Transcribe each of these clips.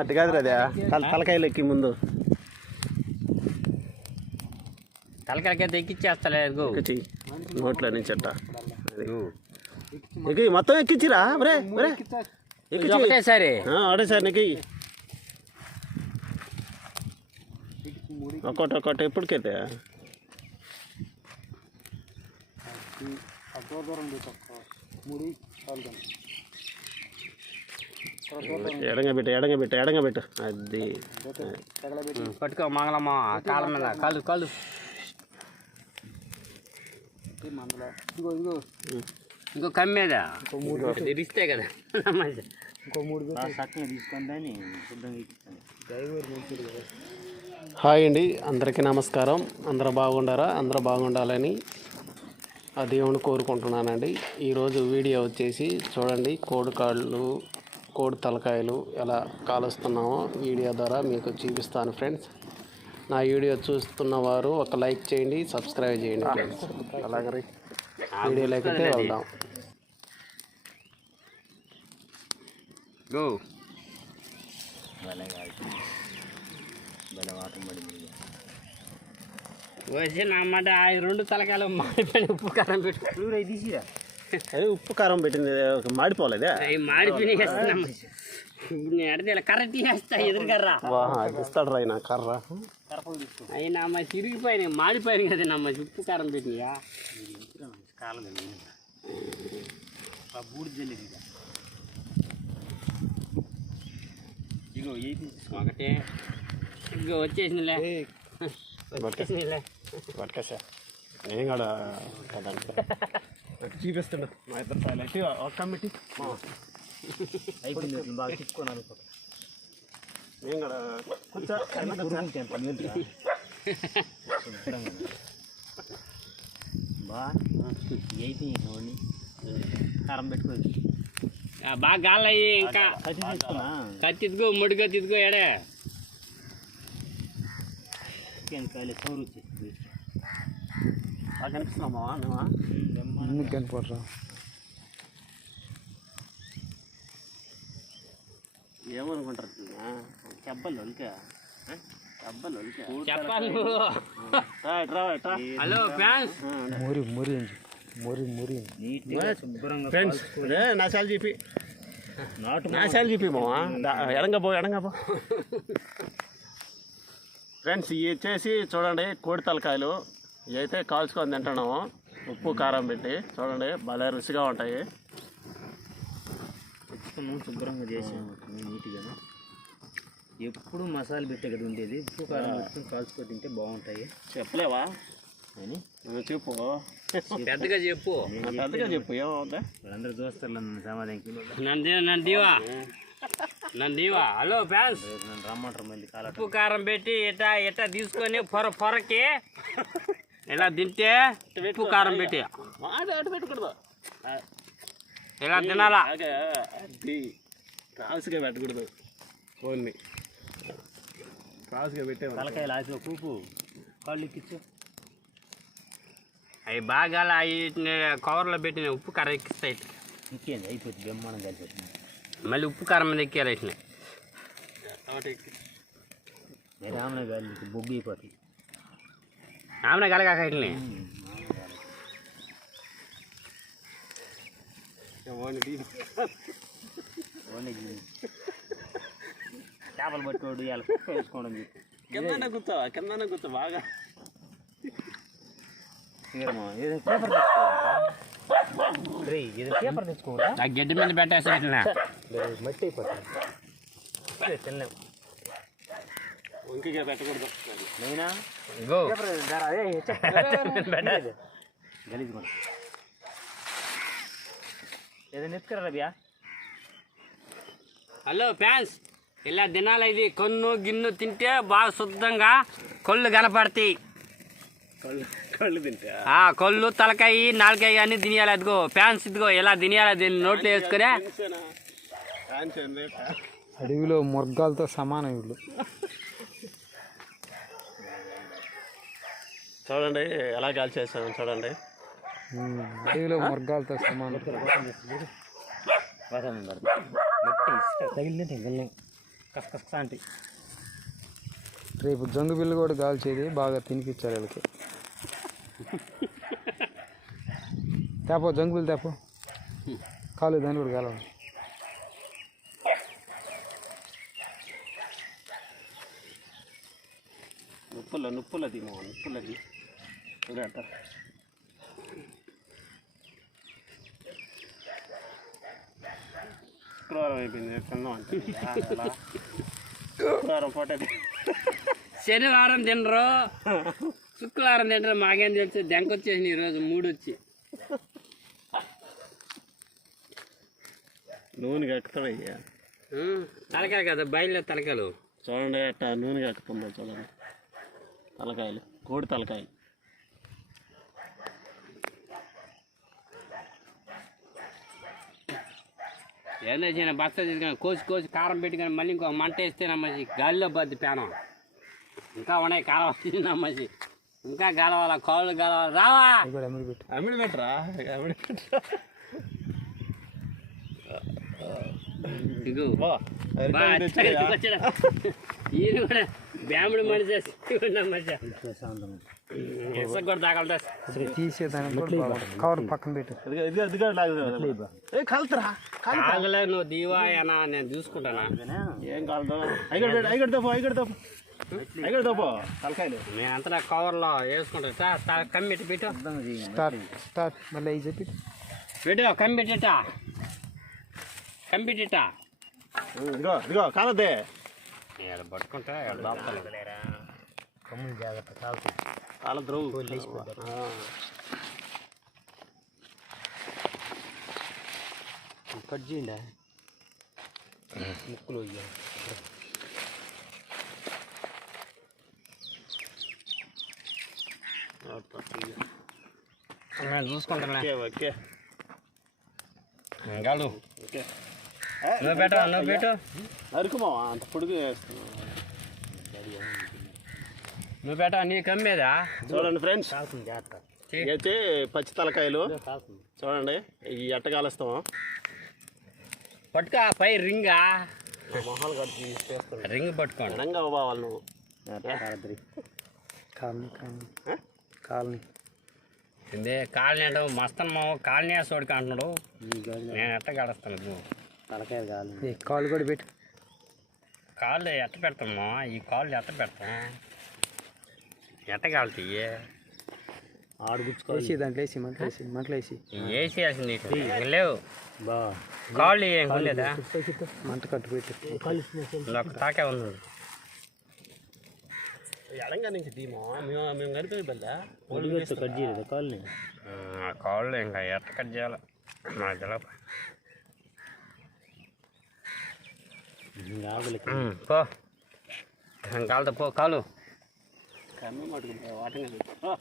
అటు కాదు అదే. తల తలకాయలు ఎక్కి ముందు. తలకాయలకైతే ఎక్కిచ్చేస్తలేదు ఎక్కించి నోట్లో నుంచి అట్ట. ఎక్కి మొత్తం ఎక్కిచ్చిరా? ఒరే ఒరే. ఎక్కించి ఒకటేసారి ఆడే సార్. నీకు ఒక్కొక్కటి ఒక్కొక్కటి ఎప్పటికైతే దూరం ఎడంగా పెట్టు ఎడంగా పెట్టు ఎడంగా పెట్టు. అది. పట్టుకో మంగళమ్మ కాళ్ళ మీద. కాళ్ళు కాళ్ళు. మందల. ఇదిగో ఇదిగో. ఇంకో కమ్మేదా ఇరిస్తే కదా. ఇంకో మూడు హాయ్ అండి అందరికీ నమస్కారం. అందరూ బాగుండారా? అందరూ బాగుండాలని ఆ దేవుని కోరుకుంటున్నానండి. ఈరోజు వీడియో వచ్చేసి చూడండి కోడి కాళ్ళు కోడి తలకాయలు ఎలా కాలుస్తున్నామో వీడియో ద్వారా మీకు చూపిస్తాను ఫ్రెండ్స్. నా వీడియో చూస్తున్న వారు ఒక లైక్ చేయండి సబ్స్క్రైబ్ చేయండి ఫ్రెండ్స్. అలాగే వీడియోలోకి అయితే వెళ్దాం. గో. వచ్చి నా మాట ఆ రెండు తలకాయలు మాడిపోయిన ఉప్పు కారం పెట్టు. తీసిరా. అది ఉప్పు కారం పెట్టింది మాడిపోలేదే? నేను అడితే కర్ర తీసేస్తా ఎదురుకర్రా. ఇస్తాడు రా కర్ర. అవి నా అమ్మ తిరిగిపోయినాయి మాడిపోయినాయి కదా నమ్మ ఉప్పు కారం పెట్టినయా కాలం బూడి ఇగో ఒకటే. ఇగో వచ్చేసినలే. వచ్చేసినలే. పట్టుకసా నేను కూడా చూపిస్తుండు మా ఇద్దరు సైలెంట్ ఒక కమిటీ అయిపోయింది బాగా చిక్కున్నాను నేను కూడా కూర్చో. కారం పెట్టుకోండి బాగా గాలయ్యి ఇంకా. కత్తిదిగో ముడి కత్తిదిగో ఎడే బాగా కనిపిస్తున్నామా నువ్వా ముందుకు కనపడరా ఏమనుకుంటారు ఒలికా. ఒలికా. చెప్పాలి. Hello fans. మురి మురి మురి మురి. ఫ్రెండ్స్ చెప్పి చెప్పి మావా ఎడంగా పో ఎడంగా పో. ఫ్రెండ్స్ ఇవి వచ్చేసి చూడండి కోడి తలకాయలు. అయితే కాల్చుకొని తింటున్నాము. ఉప్పు కారం పెట్టి. చూడండి భలే రుచిగా ఉంటాయి. శుభ్రంగా చేసాము నీట్గా ఎప్పుడు మసాలా పెట్టే కదా ఉండేది. ఉప్పు కారం పెట్టుకుని కాల్చుకొని తింటే బాగుంటాయి. చెప్పలేవా? అని చెప్పు. పెద్దగా చెప్పు. పెద్దగా చెప్పు ఏమవుతా వాళ్ళందరూ చూస్తారు నన్ను సమాధానికి నన్ను నన్ను దీవా నన్ను దీవా హలో ఫ్యాన్స్. నన్ను రమ్మంటారు మళ్ళీ ఉప్పు కారం పెట్టి ఇటా ఇటా తీసుకొని పొర పొరకి. ఇలా తింటే ఉప్పు కారం పెట్టి. పెట్టకూడదు. ఇలా తినాలా అది క్రాస్గా పెట్టకూడదు. ఓన్లీ. క్రాస్గా పెట్టే తలకాయలు ఆశ కూపు. కాళ్ళు ఎక్కించు. అవి బాగా వీటిని కవర్లో పెట్టిన ఉప్పు కారం ఎక్కిస్తాయి. ఇంకేంది అయిపోతుంది బ్రహ్మాండం కలిసి మళ్ళీ ఉప్పు కారం మీద రామన గాలి బొగ్గు అయిపోతాయి రామన కలగాక వీటిని చేపలు పట్టుకోడు వేసుకోవడం కిందనే గుర్తా కిందనే గుర్తా బాగా. ఆ గడ్డి మీద పెట్టేసి మట్టి అయిపోతుంది. తిన్నాం. వంకిగా పెట్టకూడదు. నేనా? ఇగో గలీజ్ కూడా. ఏదైనా ఎత్తుకురా రవ్యా? హలో ఫ్యాన్స్ ఇలా దినాల ఇది కొన్ను గిన్ను తింటే బాగా శుద్ధంగా కొళ్ళు కనపడతాయి. కళ్ళు కళ్ళు తింటా? ఆ కొళ్ళు తలకాయ నాలుకాయ అన్ని తినేయాలి అదిగో. ఫ్యాన్స్ ఇదిగో ఇలా తినేయాలి దీన్ని నోట్లో వేసుకునే అడవిలో ముర్గాలతో సమానం వీళ్ళు చూడండి ఎలా కాల్ చేసాము చూడండి. అడవిలో మృగాలతో సమానం రేపు జంగు బిల్లు కూడా కాల్చేది బాగా తినిపించాలి వీళ్ళకి. తేపో జంగు బిల్లు తేపో. కాలు దాన్ని కూడా కాలవాలి నుప్పుల నుప్పులది మా నుప్పులది శుక్రవారం అయిపోయింది తిన్నాం అంటే శుక్రవారం పూట శనివారం తినరు. శుక్రవారం తింటారు మాకేం తెలుసు? దెంకొచ్చేసింది ఈరోజు. మూడు వచ్చి నూనె కక్కుతాడయ్యా తలకాయ కదా బయలు తలకాయలు. చూడండి అట్ట నూనె కక్కుతుందో చూడండి. తలకాయలు కోడి తలకాయలు. ఏందో చిన్న బస్తా తీసుకొని కోసి కోసి కారం పెట్టుకొని మళ్ళీ ఇంకో మంట వేస్తే నమ్మసి గాలిలో బద్ది పేనం. ఇంకా ఉన్నాయి కారం వచ్చింది నమ్మసి ఇంకా గలవాల కాళ్ళు గలవాలి. రావా! అమ్మిడి పెట్టరా? అమిడి పెట్టరా? ఈయన కూడా బ్యాముడు మనిషి నమ్మసి కవర్ పక్కన పెట్టు. ఏ కలుతురా ఆగలే నువ్వు దీవాయనా నేను చూసుకుంటానా? ఏం కాదు ఐగడ ఐగడ తప్పు ఐగడ తప్పు ఐగడ తప్పు తలకాయలు. నేను కవర్లో వేసుకుంటా. కమ్మిటి పెట్టు. Start start. మళ్ళీ అవి చెప్పి. పెట్టు కమ్మిటిట. కంపిటిట ఇదిగో ఇదిగో ఇక్కడ పట్టుకుంటా కమ్ములు జాగ్రత్త కాలుతుంది కాలద్రు కట్ చేయండి. ముక్కులు చూసుకుంటాను ఓకే ఓకే. నువ్వు పెట్టు నువ్వు పెట్టు. అరుకుమా అంత పొడుగు వేస్తున్నావు. నువ్వు పెట్ట నీ కమ్మేదా చూడండి ఫ్రెండ్స్. అయితే పచ్చి తలకాయలు. చూడండి ఈ ఎట్ట కాలుస్తాము. పట్టుకో పై రింగా. మొహాలు కట్టి తీసేస్తాను రింగ్ పట్టుకోండి. రంగా బావాలి నువ్వు. Colony colony. కాలనీ. ఇదే కాలనీ అంటే మస్తన్ మావ కాలనీ వేసోడికి అంటున్నాడు. నేను ఎట్ట గడుస్తాను నువ్వు తలకాయ కాలు కాలు కూడా పెట్టు. కాళ్ళు ఎట్ట పెడతామా ఈ కాళ్ళు ఎట్ట పెడతాం? ఎట్ట కాలుతాయి వేసి దాంట్లో వేసి మంటలు వేసి మంటలు వేసి వేసేయాల్సి నీకు లేవు. కాళ్ళు ఏం ఉండేదా మంట కట్టు పెట్టు. నాకు తాకే ఉన్నాడు ఎడంగా నుంచి తీమో మేము మేము గడిపే బల్ల? కట్ చేయలేదు కాళ్ళని? ఆ కాళ్ళు ఇంకా ఎట్ట కట్ చేయాలి. నాకు తెలప. పో. కాలుతో పో కాలు. కమ్మి మటుకు వాటంగా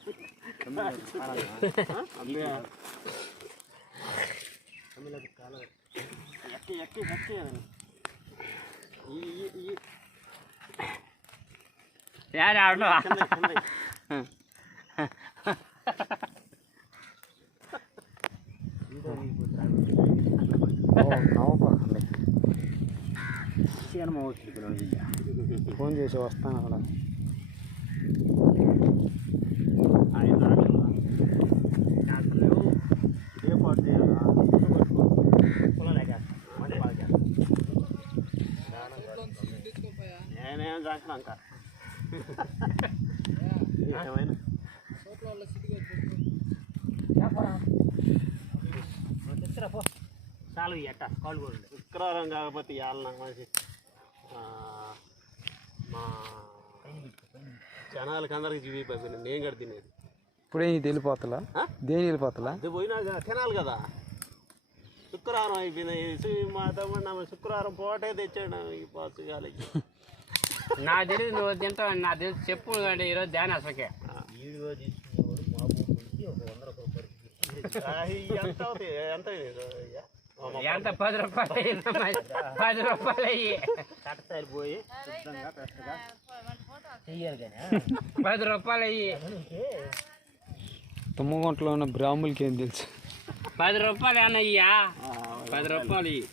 ఎక్కి ఎక్కి ఎక్కి ఈ ఈ- ఈ యారు ఆడో ఓ, నవ్వకండి ఫోన్ చేసి వస్తాను అక్కడ నేనేం చేసినాక ఏమైనా చాలు ఎట్ట కాళ్ళు కూడా శుక్రవారం కాకపోతే ఇవాళ నాకు మంచి ఆ, మా జనాలకి అందరికి చూపిపోయినా నేను కూడా తినేది ఇప్పుడే నీకు వెళ్ళిపోతలా ఆ? దేని వెళ్ళిపోతలా అది పోయినాక తినాలి కదా శుక్రవారం అయిపోయింది సు- మా తమ్ముడు నా శుక్రవారం పోటే తెచ్చాడు ఈ పాసుగాలికి నా తెలియదు నువ్వు తింటావు నా తెలిసి చెప్పు అంటే ఈరోజు ధ్యాన అసలుకే ఎంత అవుతాయి? ఎంత ఇది? అయ్యా? పది రూపాయలు? పది రూపాయలు అయ్యి పోయి పది రూపాయలు అయ్యి తుమ్మగుంటలో ఉన్న బ్రాహ్ములకి ఏం తెలుసు పది రూపాయలు అన్నయ్యా పది రూపాయలు ఇయ్యి.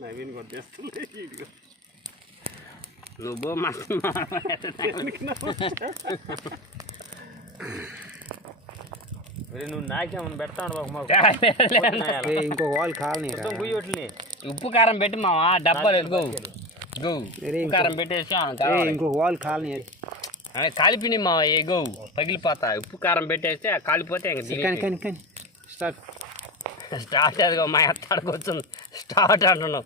నవీన్ కొట్టేస్తుంది నువ్వు మస్తు నువ్వు నాకేమన్నా పెడతాను బాబు మాకు? మాకు ఇంకో వాళ్ళు కాలనీ గుయ్యొట్లని ఉప్పు కారం పెట్టి మావా డబ్బాలు గో ఉప్పు కారం పెట్టేసి. ఇంకో వాళ్ళు కాలనీ అదే. కాలిపిని మా ఎగో పగిలిపోతా. ఉప్పు కారం పెట్టేస్తే కాలిపోతే ఇంక కానీ తినేయ్. కానీ కానీ స్టార్ట్. స్టార్ట్ అదిగో మా అత్తాడికి వచ్చింది స్టార్ట్ అంటున్నావు.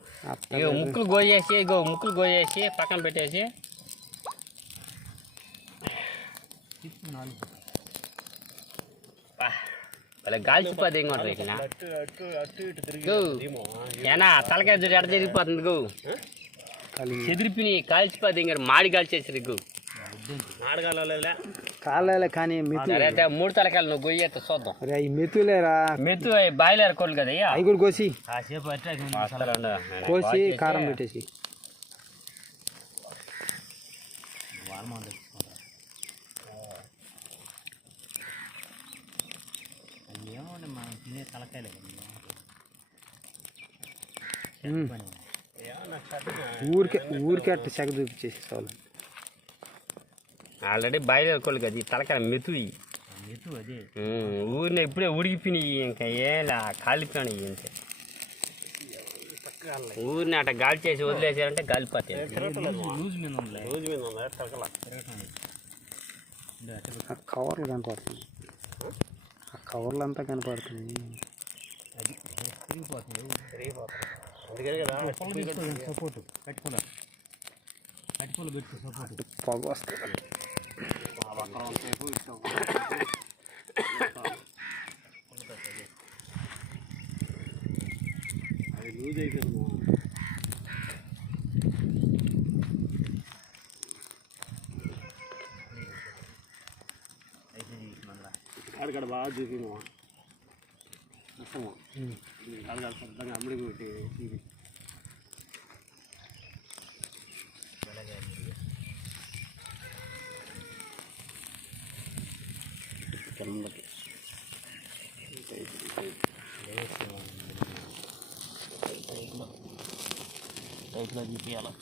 ఇగో ముక్కులు గోయేసి ఇగో ముక్కులు గోయేసి పక్కన పెట్టేసి. పా, భలే గాల్చిపోద్ది ఇంకోటి రేకినా గో ఏనా తలకాయ చూడు ఎడ తిరిగిపోతుంది గో చెదిరిపిని కాల్చిపోద్ది ఇంకా మాడి కాల్చేసి గో కాలేలే కానీ మెతు అయితే మూడు తలకాయలు నువ్వు గొయ్యేత చూద్దాం అరే అవి మెతులేరా మెత్తు అవి బాయిలర్ కోళ్ళు కదా అయ్యా అవి కూడా కోసి. కోసి కారం పెట్టేసి ఊరికే ఊరికే అట్ట సెగ చూపించేసి చాలు ఆల్రెడీ కదా ఈ తలకాయ మెతు ఊరిని ఇప్పుడే ఉడికిపోయినాయి ఇంకా ఏలా కాలిపోయినాయి అంతే ఊరిని అట్ట గాలి చేసి వదిలేసారంటే గాలిపోతాయి. రోజు మీద ఉందా? తలకల ఆ కవర్లు కనపడుతుంది ఆ కవర్లు అంతా కనపడుతుంది సపోర్ట్ పెట్టుకున్నా పెట్టుకోలు పెట్టు సపోర్ట్ పొగ వస్తుంది అది లూజ్ అయిపోయింది అక్కడ బాగా చూపిమా మొత్తము అక్కడ శబ్దంగా అమ్మడి కొట్టి చూపి టైట్లో చూపించాలి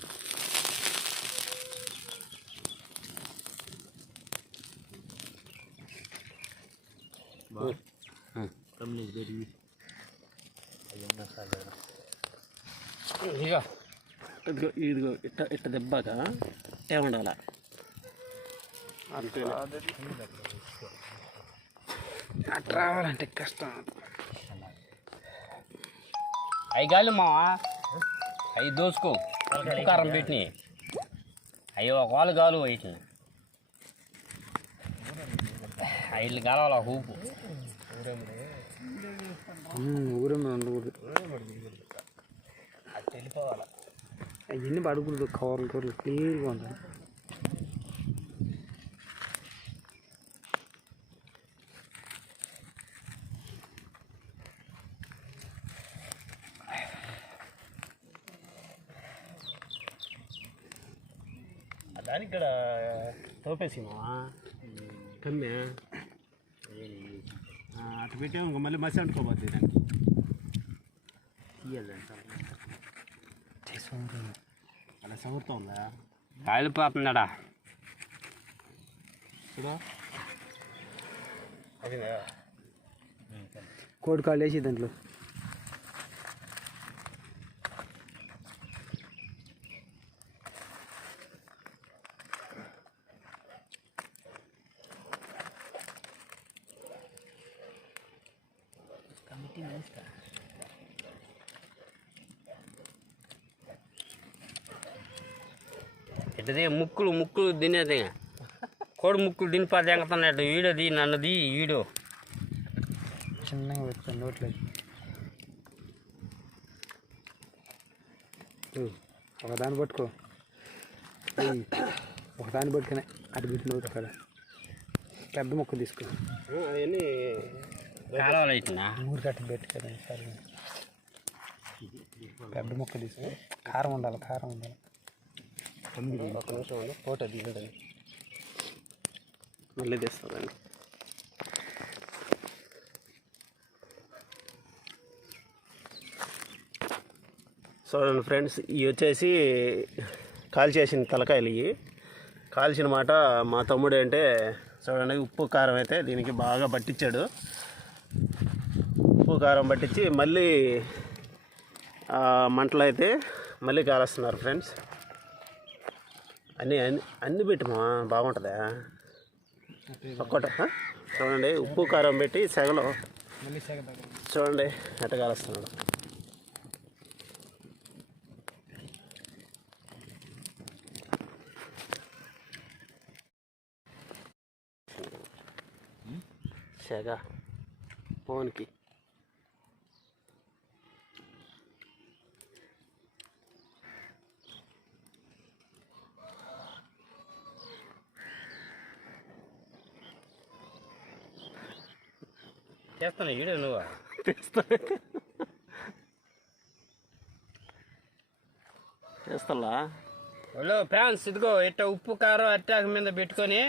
తమ్ముడు పెట్టి ఇదిగో. ఇదిగో ఇదిగో ఇట్ట ఇట్ట దెబ్బాక ఏముండాల? అంతే అట్లా రావాలంటే కష్టం అవి గాలి మావా? అవి దోసుకో కారం పెట్టినాయి అవి ఒక వాళ్ళు గాలు వీటిని ఐదు కాలాల ఊపు. ఊరే ఉండకూడదు అవన్నీ పడకూడదు కవర్లు కవర్లు క్లియర్గా ఉండాలి దానికి ఇక్కడ తోపేసిమా కమ్మే అటు పెట్టాము ఇంక మళ్ళీ మసి అంటుకోబోద్ది దానికి అలా ఉందా కాలిపోతుందడా కోడి కాళ్ళు వేసి దాంట్లో ఇట్టది ముక్కులు ముక్కులు తినేది కోడి ముక్కులు తినిపోతే ఎంగుతున్నాడు వీడియోది నన్నది వీడియో చిన్నగా పెట్టుకోండి నోట్లో ఒకదాన్ని పట్టుకో ఒకదాన్ని పట్టుకునే అటు పెట్టి నోటి కాడ పెద్ద మొక్క తీసుకో అవన్నీ కాలువలు అయిపోయినా ఊరు కట్ట పెట్టుకోదా సరే పెద్ద ముక్క తీసుకో కారం ఉండాలి కారం ఉండాలి ఒక నిమిషం ఉండు ఫోటో దిగండి మళ్ళీ తీస్తుందండి చూడండి ఫ్రెండ్స్ ఇవి వచ్చేసి కాల్చేసిన తలకాయలు ఇవి. కాల్చిన మాట మా తమ్ముడు అంటే చూడండి ఉప్పు కారం అయితే దీనికి బాగా పట్టించాడు ఉప్పు కారం పట్టించి మళ్ళీ మంటలో అయితే మళ్ళీ కాలుస్తున్నారు ఫ్రెండ్స్. అన్నీ అన్ని అన్ని పెట్టమా? బాగుంటుందా? ఒక్కట చూడండి ఉప్పు కారం పెట్టి సెగలో. చూడండి ఎట్ట కాలుస్తున్నాడు. సెగ ఫోన్కి చేస్తాను వీడియో నువ్వు? చేస్తలా హలో ఫ్యాన్స్ ఇదిగో ఇట్ట ఉప్పు కారం అట్టాక మీద పెట్టుకొని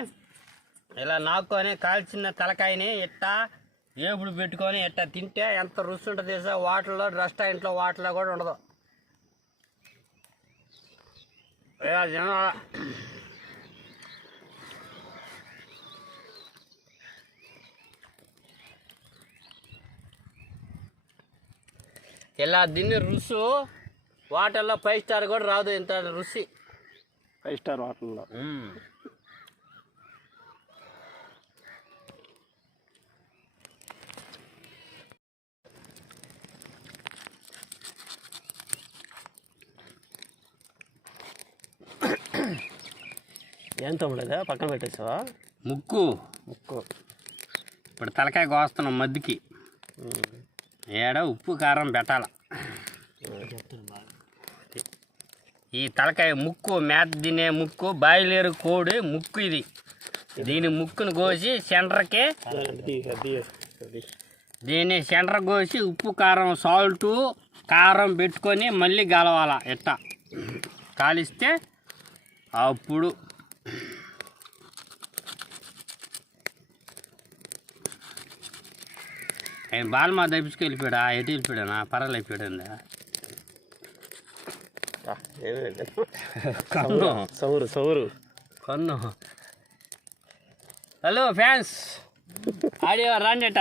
ఇలా నాక్కొని కాల్చిన తలకాయని ఇట్ట ఏపుడు పెట్టుకొని ఇట్ట తింటే ఎంత రుచి ఉంటుంది తెలుసా? వాటర్లో రెస్టారెంట్లో వాటర్లో కూడా ఉండదు. జనం ఇలా దీన్ని రుసు వాటర్లో ఫైవ్ స్టార్ కూడా రాదు ఇంత రుచి. ఫైవ్ స్టార్ హోటల్లో ఏం తమ్ముడేదా పక్కన పెట్టేసావా? ముక్కు. ముక్కు. ఇప్పుడు తలకాయ కోస్తున్నాం మద్దుకి ఏడ ఉప్పు కారం పెట్టాల. ఈ తలకాయ ముక్కు మేత తినే ముక్కు బాయిలేరు కోడి ముక్కు ఇది. దీని ముక్కును కోసి సెంటర్కి దీన్ని సెంటర్ కోసి ఉప్పు కారం సాల్టు కారం పెట్టుకొని మళ్ళీ గలవాల ఎట్ట. కాలిస్తే అప్పుడు ఆయన బాలమా దప్పించుకు వెళ్ళిపోయాడా. ఎటు వెళ్ళిపోయాడా పర్వాలేదు లేదు. కన్ను. సౌరు సౌరు. కన్ను. Hello fans. ఆడియో రాండిట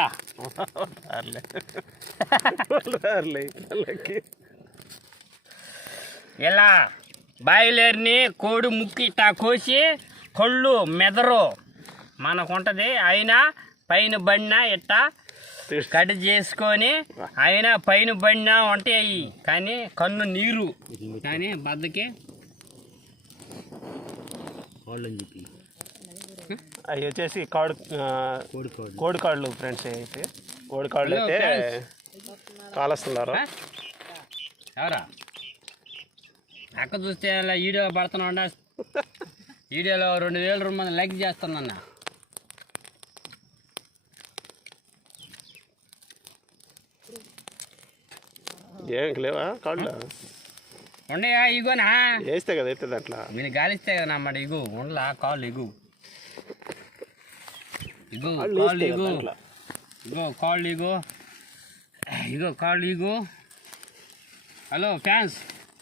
ఇలా బాయిలేరుని కోడి ముక్కు ఇట్టా కోసి కళ్ళు మెదరు. మనకుంటది. అయినా పైన బండిన ఇట్టా కట్ చేసుకొని అయినా పైన బండిన ఉంటాయి. కానీ కన్ను నీరు. కానీ బద్దకి అవి వచ్చేసి కాడు కోడి కాళ్ళు ఫ్రెండ్స్ అయితే. కోడి కాళ్ళు అయితే. కాలుస్తున్నారు. ఎవరా? అక్క చూస్తే అలా వీడియో పడుతున్నా వీడియోలో రెండు వేల రెండు వందలు లైక్ చేస్తున్నా ఏం లేవా? కాళ్ళు? ఉండయా? ఇగోనా? వేస్తే కదా అయితే దాంట్లో మీరు గాలిస్తే కదా అన్నమాట ఇగు. ఉండలా? కాళ్ళు ఇగు. ఇగు కాళ్ళు ఇగు. ఇగో కాళ్ళు ఇగో. ఇగో కాళ్ళు ఇగో. హలో ఫ్యాన్స్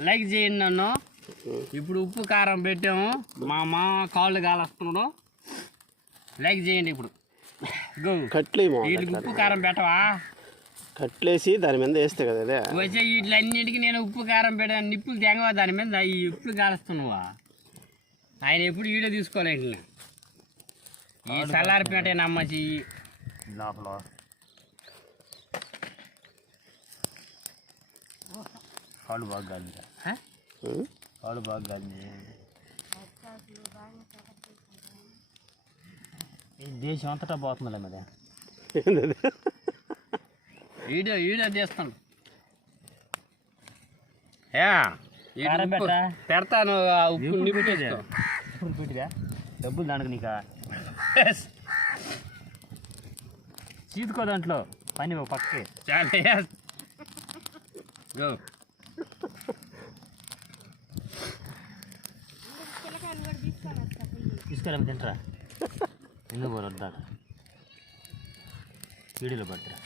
లైక్ చేయండి నన్ను. ఇప్పుడు ఉప్పు కారం పెట్టాము. మా మామ కాళ్ళు కాలుస్తున్నాడు లైక్ చేయండి ఇప్పుడు. ఇగో. వీటికి ఉప్పు కారం పెట్టవా? కట్లేసి దాని మీద వేస్తే కదా అదే వచ్చే వీటిలన్నిటికీ నేను ఉప్పు కారం పెట్టాను నిప్పులు తెగవా దాని మీద ఈ ఉప్పులు కాలుస్తున్నావా? ఆయన ఎప్పుడు వీడియో తీసుకోలేదు ఈ సల్లారిపేట నమ్మచి లోపల. కాళ్ళు బాగా గాలి? కాళ్ళు బాగా గాలి దేశం అంతటా పోతుందిలే మరి? వీడియో వీడియో తీస్తాను. పెడతాను ఉప్పు ఇప్పుడు పెట్టిరా డబ్బులు దానికి నీకా? చీతుకో దాంట్లో. పని పక్కకి చాలా తీసుకురా తింటరా? ఎందుకు పోరు వద్దా వీడియోలో పడతారా?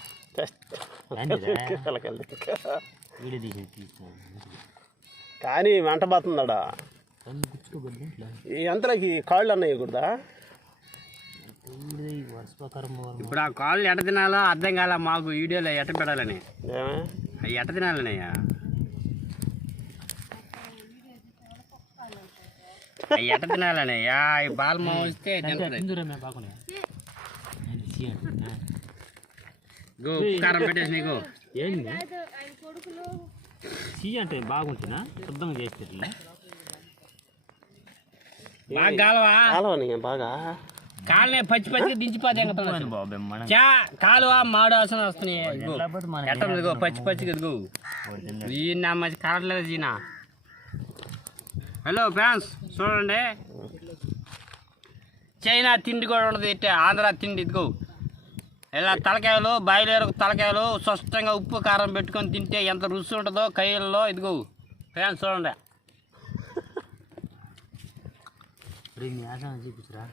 కానీ వెంట పోతుందాడా ఎంతలకి కాళ్ళు అన్నయ్య కూడా ఇప్పుడు ఆ కాళ్ళు ఎట తినాలో అర్థం కాల మాకు వీడియోలో ఎట పెట్టాలని? ఎట తినాలనయ్యా అవి ఎట తినాలనయ్యా ఈ బాల్మ వస్తే గో కారం పెట్టేసి నీకు. ఏంది? సీ అంటే బాగుంటుందా? బాగా కాలవా? బాగా? పచ్చి పచ్చిగా దించిపోతే చా కాలువ మాడు వాసన వస్తున్నాయి. ఇదిగో. ఎట్ట ఉంది ఇదిగో పచ్చి పచ్చిగా ఇదిగో మంచి కరట్లేదు హలో ఫ్యాన్స్ చూడండి. చైనా తిండి కూడా ఉండదు ఇట్టే ఆంధ్ర తిండి ఇదిగో. ఇలా తలకాయలు బాయిలేరు తలకాయలు స్పష్టంగా ఉప్పు కారం పెట్టుకొని తింటే ఎంత రుచి ఉంటుందో కయ్యల్లో. ఇదిగో ఫ్యాన్స్ చూడండి. చూపించరా?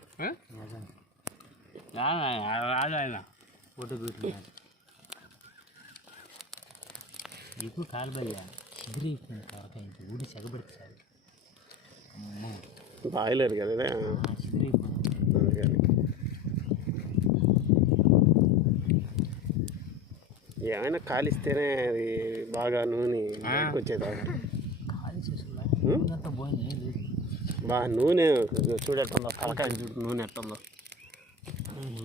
ఫోటో ఎక్కువ ఊడి బాయిలేరు కదా అందుకని. ఏమైనా కాలిస్తేనే అది బాగా నూనె లేదు బాగా నూనె చూడెట్టుందో తలకాయ చూడు నూనె ఎట్టుందో.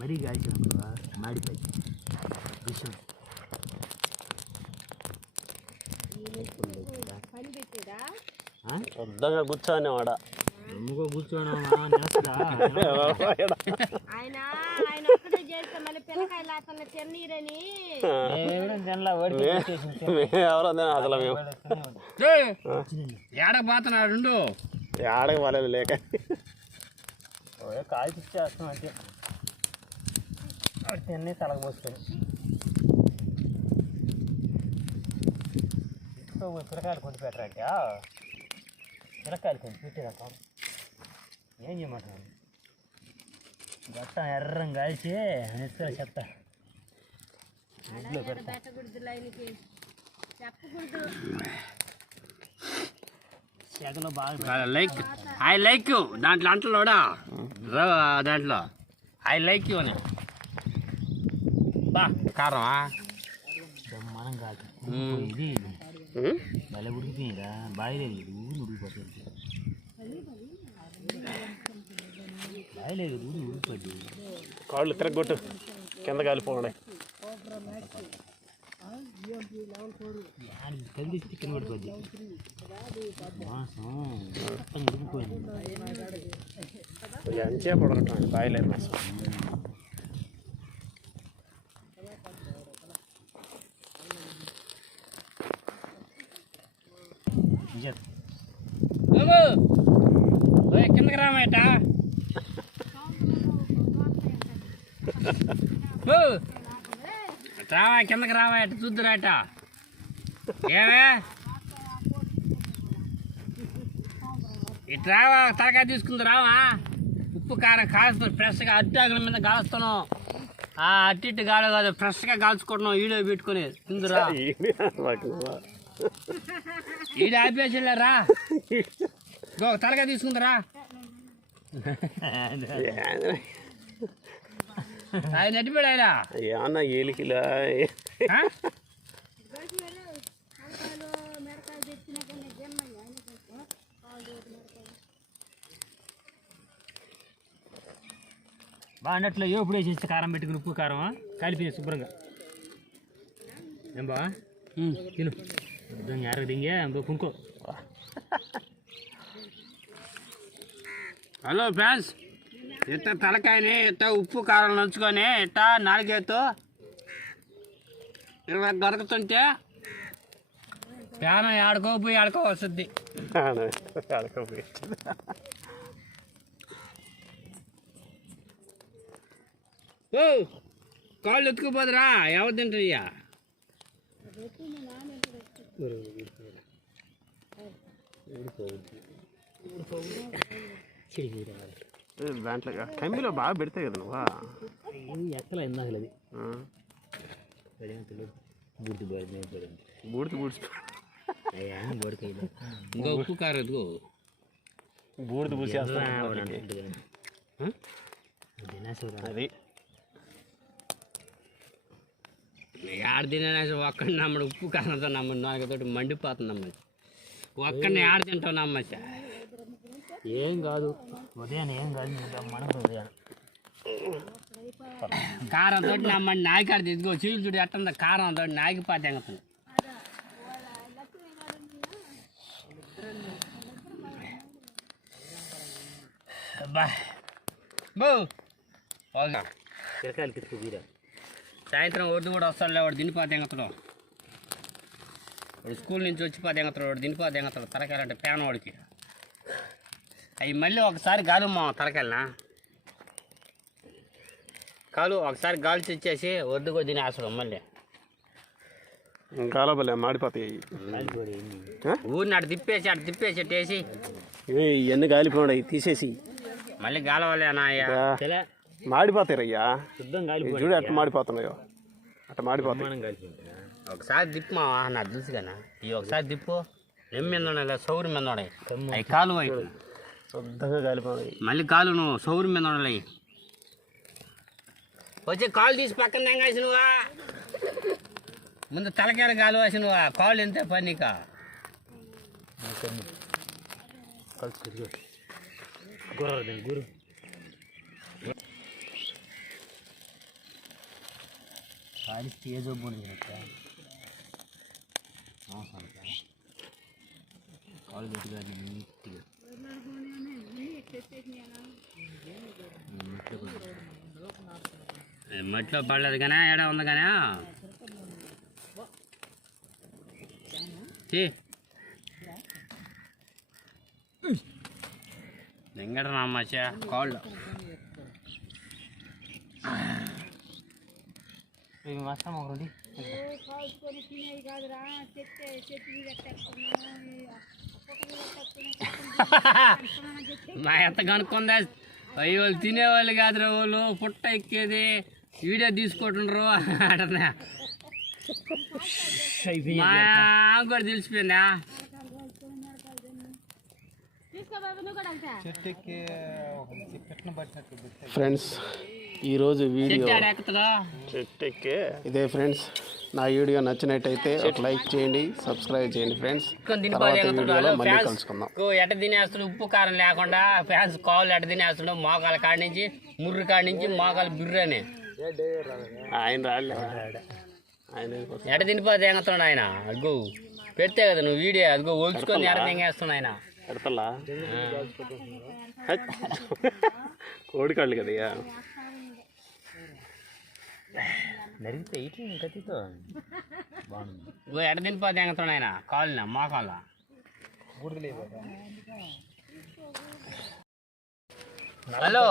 మరీ కాల్చినప్పుడు మాడిపోయి. విషయం పెద్దగా కూర్చొని వాడ అమ్ముకో కూర్చోను ఆయన ఆయన ఒక్కడే చేస్తే మళ్ళీ పిల్లకాయలు అతను తిన్నీరని. ఎవరో అసలు మేము. ఏడ పోతున్నాడు ఆడక వాళ్ళది లేక. కాయ చేస్తాం అంటే. అన్నీ తలకు పోసుకొని. పిల్లకాయలు కొంచెం పెట్టరాక పిల్లకాయలు కొంచెం పెట్టేదాకా ఏం చేయమంటున్నాను గట్ట ఎర్రం కాల్చి చెప్పకూడదు. చెగలో బాగా లైక్. I like you. దాంట్లో అంటలోడా దాంట్లో. ఐ లైక్ యూ అని. బా. కారమా? మనం కాదు ఇది ఉం? భలే ఉడికిపోయిరా బాయిలేదు ఊరి ఉడికిపోతుంది బాయిలేదు ఊరి ఉడికిపోద్ది కాళ్ళు తిరగొట్టు. కింద కాలిపోండి కలిసి చికెన్ పడిపోద్ది. మాసం ఉడికిపోయింది ఎంచే పడటం బాయిలేరు మాసం. కిందకి రావా ఎట చూద్దురాట ఏమే? ఇటు రావా తలకాయ తీసుకుంది రావా? ఉప్పు కారం కాల్చుతాను ఫ్రెష్గా అట్టాకుల మీద కాలుస్తాను ఆ అట్టి ఇటు గాలి కాదు ఫ్రెష్గా కాల్చుకుంటున్నాం వీడియో పెట్టుకుని. తిందురా ఆపేసి రా. గో తలకాయ తీసుకుందిరా ఆయన నడిపాడు ఆయన. ఏమన్నా ఏలికిలా? ఆ? మిరకాయలు తెచ్చినాకనే జమ్మయ్య బాగా అన్నట్లు ఏ ఇప్పుడు వేసేసి కారం పెట్టుకుని ఉప్పు కారం కలిపి శుభ్రంగా. ఏం బా తిను. దాన్ని ఎర్ర దింగే కునుకో హలో ఫ్యాన్స్ ఇట్ట తలకాయని ఇట్ట ఉప్పు కారం నంచుకొని ఇట్ట నాలుగేతో ఇరవై దొరుకుతుంటే ప్యాన ఆడుకో పోయి ఆడుకో వస్తుంది. అడకపోయి ఓ కాళ్ళు ఎత్తుకుపోదురా ఎవరు తింటాయ్యా ఏ, దాంట్లో కంబిలో బాగా పెడతాయి కదా నువ్వు. ఎక్కల పడింది. బూడిద బూడ్చి అయ్యా బొడికాయ ఇంకా ఉప్పు కారం ఎదుగు బూడిద పూసేస్తా అది. ఆడ తినేసి ఒక్కడిని నమ్మడు. ఉప్పు కారంతో నమ్మడు. నాకతోటి మండిపోతుంది నమ్మ ఒక్కడిని ఆడ తింటావు నమ్మచ్చ? ఏం కాదు. ఉదయం ఏం కాదు మనకు ఉదయం. కారంతో నమ్మండి నాయకాడు ఇదిగో చీలు చూడు ఎట్టుందో కారంతో నాగిపోతే ఎంగుతుంది అబ్బా. బో. పోగా. చిరకాయలు కిట్టుకు వీరా సాయంత్రం ఒడ్డు కూడా వస్తాడులే వాడు దినిపోతే ఎంగతడు వాడు స్కూల్ నుంచి వచ్చిపోతే ఎంగతాడు వాడు దినిపోతే ఎంగతాడు తరకాయలంటే పేన వాడికి. అవి మళ్ళీ ఒకసారి గాలి మా తరకాయలనా కాలు ఒకసారి గాలి తెచ్చేసి ఒడ్డు కూడా తినేస్తాడు మళ్ళీ. కాలబలే మాడిపోతాయి? ఊరిని అటు తిప్పేసి అటు తిప్పేసి అటు వేసి. ఏ, ఇవన్నీ కాలిపోయి తీసేసి. మళ్ళీ గాలవాలే అన్నయ్య. మాడిపోతాయి రయ్యా. చూడు ఎట్ట మాడిపోతున్నాయో. అట్ట మాడిపోతాయి. ఒకసారి దిప్పుమావా నాకు తెలుసు కదా. ఈ ఒకసారి దిప్పు. ఎం మీద ఉండాలి సౌరి మీద ఉండాలి అవి కాలు వైపు శుద్ధంగా కాలిపోయి మళ్ళీ కాలు నువ్వు సౌరు మీద ఉండాలి. వచ్చి కాలు తీసి పక్కన తెంగాసి నువ్వా? ముందు తలకాయ కాలు వేసి నువ్వా? కాళ్ళు ఎంతే పని నీక? గురు కాలిస్తే ఏ జబ్బు ఉంది కాలు గట్టిగా నీట్గా. ఏ, మట్టిలో పడలేదు కానీ ఎడ ఉంది కానీ? తీ. వెంకట రామచ్చ కాళ్ళు ఇవి మాత్రం ఒకటి కాదురా చెట్టు చెట్టు మా ఎంత కనుక్కుందా? అయ్యి వాళ్ళు తినేవాళ్ళు కాదురా వాళ్ళు పుట్ట ఎక్కేది. వీడియో తీసుకుంటుండ్రు అంటున్నా. మా ఆమె కూడా తెలిసిపోయిందా? ఫ్రెండ్స్ ఈరోజు వీడియో ఇదే ఫ్రెండ్స్ నా వీడియో నచ్చినట్టయితే ఒక లైక్ చేయండి సబ్స్క్రైబ్ చేయండి ఫ్రెండ్స్. తర్వాత వీడియోలో మళ్ళీ కలుసుకుందాం. ఎట తినేస్తుడు ఉప్పు కారం లేకుండా ఫ్యాన్స్ కాళ్ళు ఎట తినేస్తుడు మోకాల కాడి నుంచి ముర్రు కాడి నుంచి మోకాలు బిర్రని. ఆయన రాలే. ఆయన ఎట తినిపోతే ఎంగుతున్నాడు ఆయన? అదిగో పెడితే కదా నువ్వు వీడియో అదిగో ఒలుచుకొని ఎడ తెంగేస్తున్నాడు ఆయన? పెడతలా? కోడికాళ్ళు కదయ్యా మోకాళ్ళ హలో.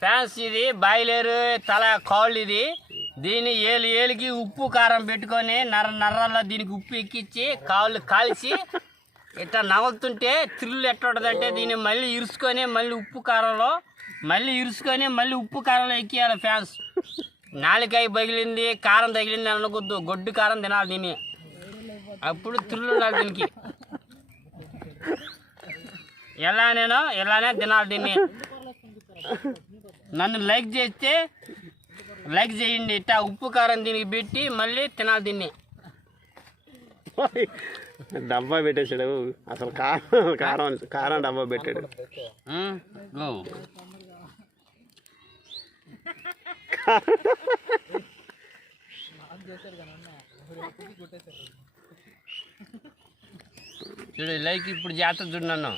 ఫ్యాన్స్ ఇది బాయిలేరు తల కాళ్ళు ఇది దీని ఏలు ఏలికి ఉప్పు కారం పెట్టుకొని నర్ర నర్రలో దీనికి ఉప్పు ఎక్కించి కాళ్ళు కాల్చి ఇట్లా నవ్వుతుంటే త్రిల్లు ఎట్టుంటుందంటే దీన్ని మళ్ళీ ఇరుసుకొని మళ్ళీ ఉప్పు కారంలో మళ్ళీ ఇరుసుకొని మళ్ళీ ఉప్పు కారంలో ఎక్కియాలి ఫ్యాన్స్. నాలుకాయ పగిలింది కారం తగిలింది అనకొద్దు గొడ్డు కారం తినాలి దీన్ని. అప్పుడు త్రిల్లు ఉండాలి దీనికి. ఎలా నేను ఎలానే తినాలి దీన్ని. నన్ను లైక్ చేస్తే లైక్ చేయండి. ఇట్టా ఉప్పు కారం దీనికి పెట్టి మళ్ళీ తినాలి దీన్ని. డబ్బా పెట్టేశాడు. అసలు కారం కారం కారం డబ్బా పెట్టాడు. చూడు లైక్ ఇప్పుడు జాతర చూడు నన్ను.